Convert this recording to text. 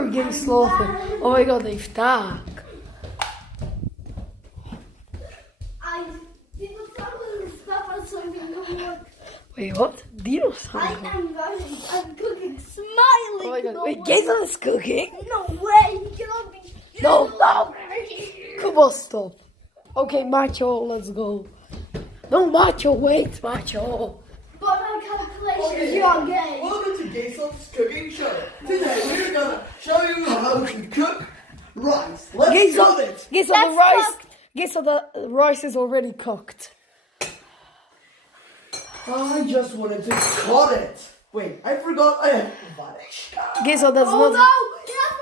are gay sloth. Oh my god, Dave, tak. Wait, what? Dinosaur. I'm cooking smiling. Oh my god, wait, Gazel is cooking? No way, he cannot be. No, no. Come on, stop. Okay, Macho, let's go. No, Macho, wait, Macho. But my calculations, you are gay. Welcome to Gazel's Cooking Show. Today we're gonna show you how to cook rice. Let's Gazel, do it. Gazel, the That's rice. cooked. Gazel, the rice is already cooked. I just wanted to cut it. Wait, I forgot I have varishka. Gazel, that's Oh not. no, he has